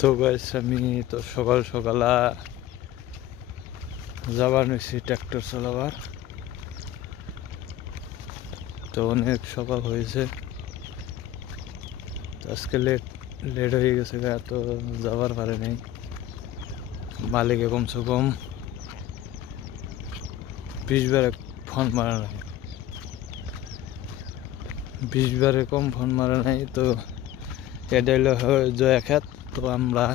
তো গাইস আমি তো সকাল সকাল যাবার নিয়েছি ট্র্যাক্টর চালাবার। তো অনেক সকাল হয়েছে, আজকে লেট লেট হয়ে গেছে, তো যাবার পারে নাই। মালিকে কমসে কম 20 বারে ফোন মারা নাই, 20 বারে কম ফোন মারা নাই। তো এটা হলো জয়া খেত। তো আমরা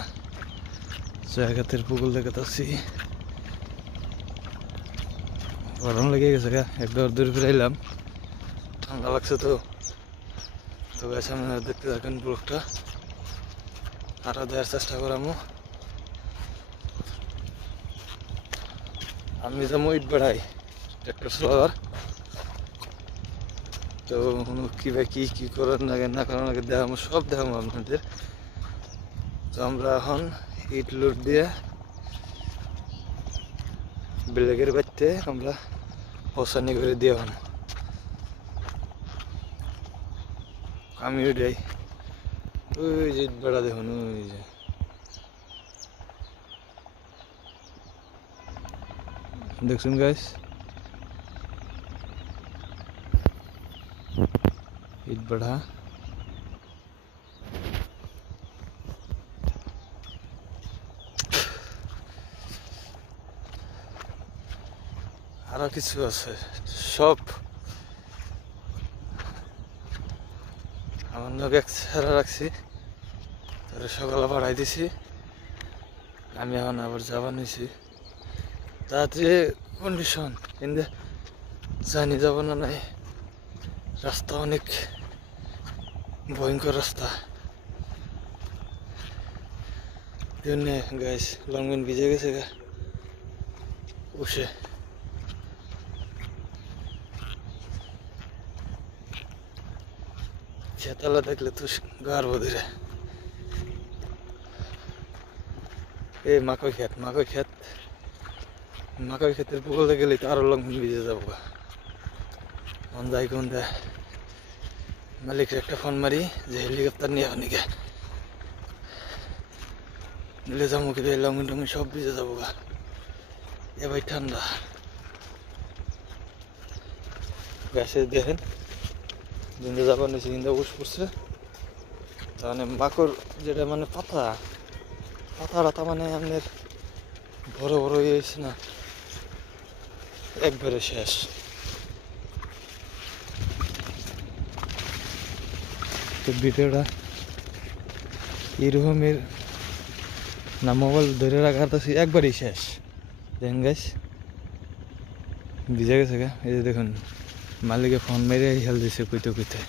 জয়া খেতের পুকুর দেখে তাছি, গরম লেগে গেছে একবার দূরে ফিরে এলাম, ঠান্ডা লাগছে। তো তো গাছ আপনারা দেখতে থাকেন ব্লগটা, আরও দেওয়ার চেষ্টা করামো। আমি যাবো ইট বেড়াই ট্র্যাক্টর চালাবার। তো কীভাবে কী করার লাগে না করার লাগে দেখাবো, সব দেখাবো আপনাদের। তো আমরা এখন ইট লোড দিয়ে ব্লেকের বাড়িতে আমরা পছানি করে দিয়ে হন আমি ওইটাই। ওই যে ইট বেড়া দেখুন, ওই যে দেখছেন গাইস, ইট বেড়া। আরো কিছু আছে, সব আমার লোক এক ছেড়া রাখছি, তাহলে সকালে পাঠাই দিছি। আমি এখন আবার যাবার নিছি, তাতে কন্ডিশন কিন্তু জানি যাব না নাই। রাস্তা অনেক ভয়ঙ্কর রাস্তা, গাইস লংবেন ভিজে গেছে গা উঠে। খেতালা দেখলে তো গার বদিরে। এই মাকই খেতের পুকুরে গেলে তো আরো লংবেন ভিজে যাবো গা। মন যাই কোন দে মালিকের একটা ফোন মারি যে হেলিকপ্টার নিয়ে অনেকে নিলে যাবো, কিন্তু লংবেন টংবেন সব ভিজে যাবো গা। এ ভাই ঠান্ডা গাছে দেখেন দিনটা যাবার নিচে কিন্তু উস পড়ছে। তাহলে মাকড় যেটা মানে পাতা মানে আপনার বড় বড় ইয়ে হয়েছে না, একবারে শেষ। তো ভিডিওটা এরকমের না, মোবাইল ধরে রাখার তো একবারই শেষ। দেখেন গাইস ভিজে গেছে গা। এই যে দেখুন মালিকে ফোন মেরে হেল দিছে কইতে।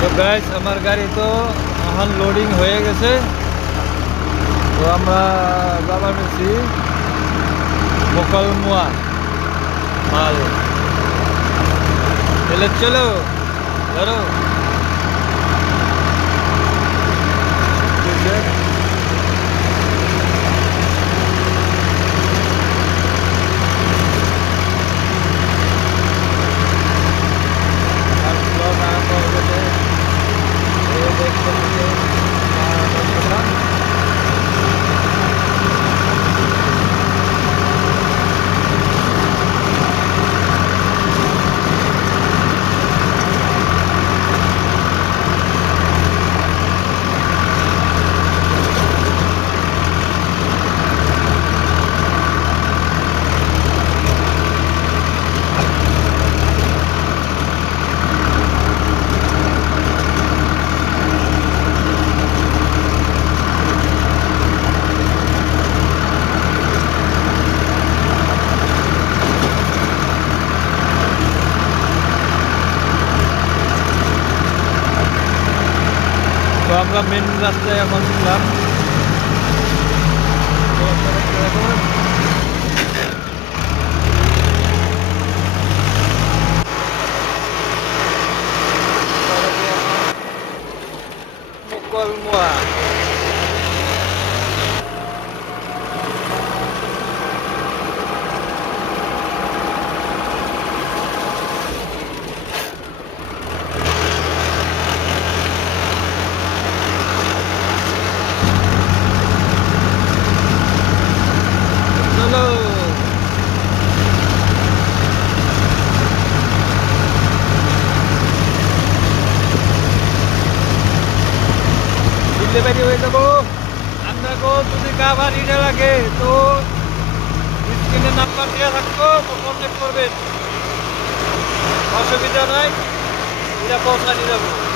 তো গাইস আমার গাড়ি তো এখন লোডিং হয়ে গেছে। তো আমরা যাবার নিচ্ছি মোকালমুয়া মাল। এলে চলো ধরো। আমরা মেন রাস্তায় এখন ছিলাম। মুকলমোয়া চলো দিল্লি বাড়ি হয়ে যাবো। আপনাকেও যদি গা ভারী না লাগে তো স্ক্রিনে নাম্বার দেওয়া থাকতো, তো কন্ট্যাক্ট করবেন, অসুবিধা নাই, এটা পৌঁছানি যাবো।